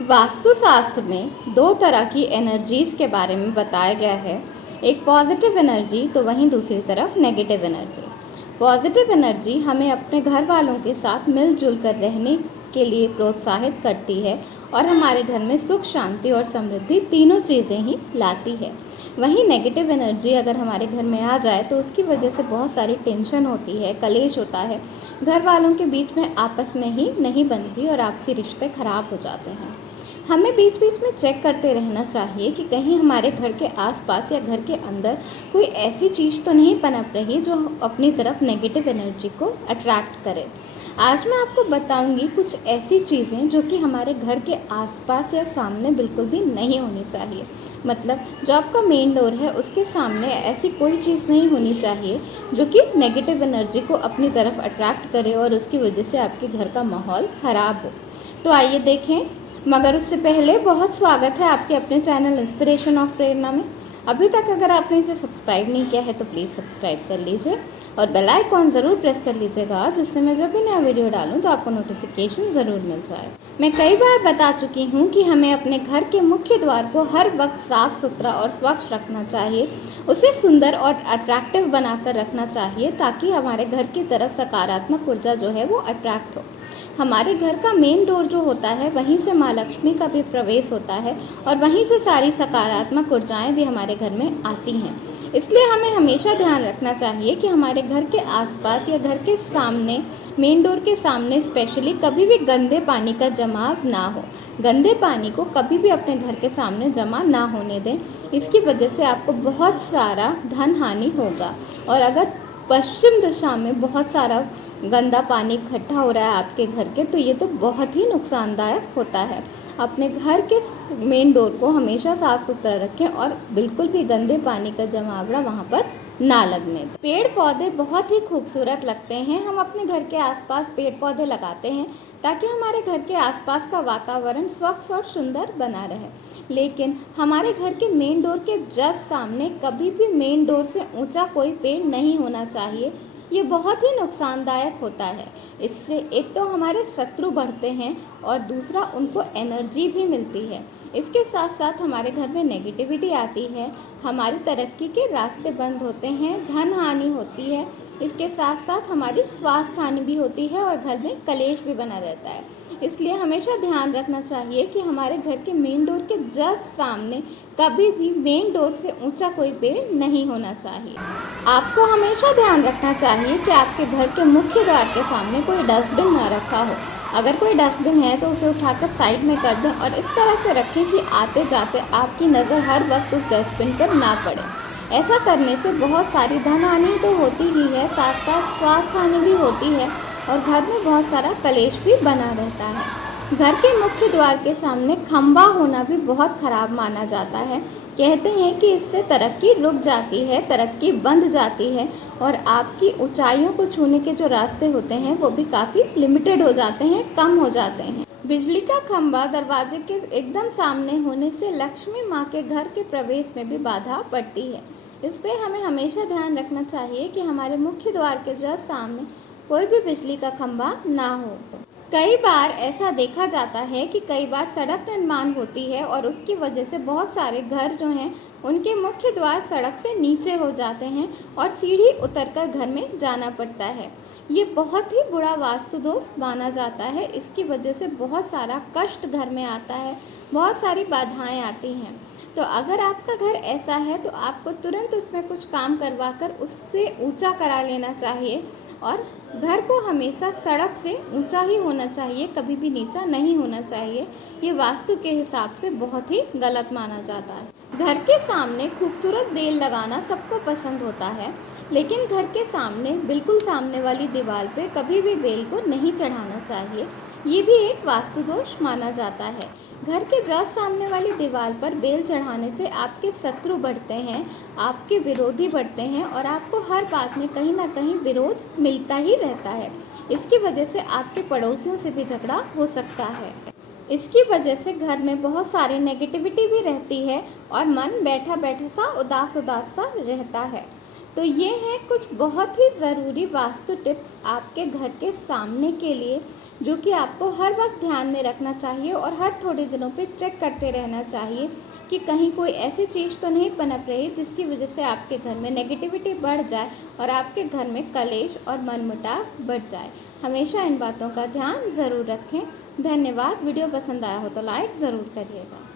वास्तुशास्त्र में दो तरह की एनर्जीज़ के बारे में बताया गया है। एक पॉजिटिव एनर्जी तो वहीं दूसरी तरफ नेगेटिव एनर्जी। पॉजिटिव एनर्जी हमें अपने घर वालों के साथ मिलजुल कर रहने के लिए प्रोत्साहित करती है और हमारे घर में सुख, शांति और समृद्धि तीनों चीज़ें ही लाती है। वहीं नेगेटिव एनर्जी अगर हमारे घर में आ जाए तो उसकी वजह से बहुत सारी टेंशन होती है, कलेश होता है, घर वालों के बीच में आपस में ही नहीं बनती और आपसी रिश्ते खराब हो जाते हैं। हमें बीच बीच में चेक करते रहना चाहिए कि कहीं हमारे घर के आसपास या घर के अंदर कोई ऐसी चीज़ तो नहीं पनप रही जो अपनी तरफ नेगेटिव एनर्जी को अट्रैक्ट करे। आज मैं आपको बताऊंगी कुछ ऐसी चीज़ें जो कि हमारे घर के आसपास या सामने बिल्कुल भी नहीं होनी चाहिए। मतलब जो आपका मेन डोर है उसके सामने ऐसी कोई चीज़ नहीं होनी चाहिए जो कि नेगेटिव एनर्जी को अपनी तरफ अट्रैक्ट करे और उसकी वजह से आपके घर का माहौल ख़राब हो। तो आइए देखें, मगर उससे पहले बहुत स्वागत है आपके अपने चैनल इंस्पिरेशन ऑफ प्रेरणा में। अभी तक अगर आपने इसे सब्सक्राइब नहीं किया है तो प्लीज़ सब्सक्राइब कर लीजिए और बेल आइकॉन ज़रूर प्रेस कर लीजिएगा, जिससे मैं जब भी नया वीडियो डालूं तो आपको नोटिफिकेशन ज़रूर मिल जाए। मैं कई बार बता चुकी हूं कि हमें अपने घर के मुख्य द्वार को हर वक्त साफ़ सुथरा और स्वच्छ रखना चाहिए, उसे सुंदर और अट्रैक्टिव बनाकर रखना चाहिए ताकि हमारे घर की तरफ सकारात्मक ऊर्जा जो है वो अट्रैक्ट हो। हमारे घर का मेन डोर जो होता है वहीं से माँ लक्ष्मी का भी प्रवेश होता है और वहीं से सारी सकारात्मक ऊर्जाएं भी हमारे घर में आती हैं। इसलिए हमें हमेशा ध्यान रखना चाहिए कि हमारे घर के आसपास या घर के सामने, मेन डोर के सामने स्पेशली, कभी भी गंदे पानी का जमाव ना हो। गंदे पानी को कभी भी अपने घर के सामने जमा ना होने दें, इसकी वजह से आपको बहुत सारा धन हानि होगा। और अगर पश्चिम दिशा में बहुत सारा गंदा पानी इकट्ठा हो रहा है आपके घर के, तो ये तो बहुत ही नुकसानदायक होता है। अपने घर के मेन डोर को हमेशा साफ़ सुथरा रखें और बिल्कुल भी गंदे पानी का जमावड़ा वहाँ पर ना लगने दें। पेड़ पौधे बहुत ही खूबसूरत लगते हैं। हम अपने घर के आसपास पेड़ पौधे लगाते हैं ताकि हमारे घर के आसपास का वातावरण स्वच्छ और सुंदर बना रहे। लेकिन हमारे घर के मेन डोर के जस्ट सामने कभी भी मेन डोर से ऊंचा कोई पेड़ नहीं होना चाहिए। ये बहुत ही नुकसानदायक होता है। इससे एक तो हमारे शत्रु बढ़ते हैं और दूसरा उनको एनर्जी भी मिलती है। इसके साथ साथ हमारे घर में नेगेटिविटी आती है, हमारी तरक्की के रास्ते बंद होते हैं, धन हानि होती है। इसके साथ साथ हमारी स्वास्थ्य हानि भी होती है और घर में कलेश भी बना रहता है। इसलिए हमेशा ध्यान रखना चाहिए कि हमारे घर के मेन डोर के जस्ट सामने कभी भी मेन डोर से ऊंचा कोई पेड़ नहीं होना चाहिए। आपको हमेशा ध्यान रखना चाहिए कि आपके घर के मुख्य द्वार के सामने कोई डस्टबिन ना रखा हो। अगर कोई डस्टबिन है तो उसे उठाकर साइड में कर दें और इस तरह से रखें कि आते जाते आपकी नज़र हर वक्त उस डस्टबिन पर ना पड़े। ऐसा करने से बहुत सारी धन हानि तो होती ही है, साथ साथ स्वास्थ्य हानि भी होती है और घर में बहुत सारा कलेश भी बना रहता है। घर के मुख्य द्वार के सामने खंभा होना भी बहुत ख़राब माना जाता है। कहते हैं कि इससे तरक्की रुक जाती है, तरक्की बंद जाती है और आपकी ऊंचाइयों को छूने के जो रास्ते होते हैं वो भी काफ़ी लिमिटेड हो जाते हैं, कम हो जाते हैं। बिजली का खंभा दरवाजे के एकदम सामने होने से लक्ष्मी माँ के घर के प्रवेश में भी बाधा पड़ती है। इसलिए हमें हमेशा ध्यान रखना चाहिए कि हमारे मुख्य द्वार के जस्ट सामने कोई भी बिजली का खंभा ना हो। कई बार ऐसा देखा जाता है कि कई बार सड़क निर्माण होती है और उसकी वजह से बहुत सारे घर जो हैं उनके मुख्य द्वार सड़क से नीचे हो जाते हैं और सीढ़ी उतरकर घर में जाना पड़ता है। ये बहुत ही बुरा वास्तु दोष माना जाता है। इसकी वजह से बहुत सारा कष्ट घर में आता है, बहुत सारी बाधाएं आती हैं। तो अगर आपका घर ऐसा है तो आपको तुरंत उसमें कुछ काम करवा कर उससे ऊंचा करा लेना चाहिए और घर को हमेशा सड़क से ऊंचा ही होना चाहिए, कभी भी नीचा नहीं होना चाहिए। ये वास्तु के हिसाब से बहुत ही गलत माना जाता है। घर के सामने खूबसूरत बेल लगाना सबको पसंद होता है, लेकिन घर के सामने, बिल्कुल सामने वाली दीवार पे कभी भी बेल को नहीं चढ़ाना चाहिए। ये भी एक वास्तु दोष माना जाता है। घर के जस्ट सामने वाली दीवार पर बेल चढ़ाने से आपके शत्रु बढ़ते हैं, आपके विरोधी बढ़ते हैं और आपको हर बात में कहीं ना कहीं विरोध मिलता ही रहता है। इसकी वजह से आपके पड़ोसियों से भी झगड़ा हो सकता है। इसकी वजह से घर में बहुत सारी नेगेटिविटी भी रहती है और मन बैठा बैठा सा उदास उदास सा रहता है। तो ये हैं कुछ बहुत ही ज़रूरी वास्तु टिप्स आपके घर के सामने के लिए, जो कि आपको हर वक्त ध्यान में रखना चाहिए और हर थोड़े दिनों पे चेक करते रहना चाहिए कि कहीं कोई ऐसी चीज़ तो नहीं पनप रही जिसकी वजह से आपके घर में नेगेटिविटी बढ़ जाए और आपके घर में कलेश और मनमुटाव बढ़ जाए। हमेशा इन बातों का ध्यान ज़रूर रखें। धन्यवाद। वीडियो पसंद आया हो तो लाइक ज़रूर करिएगा।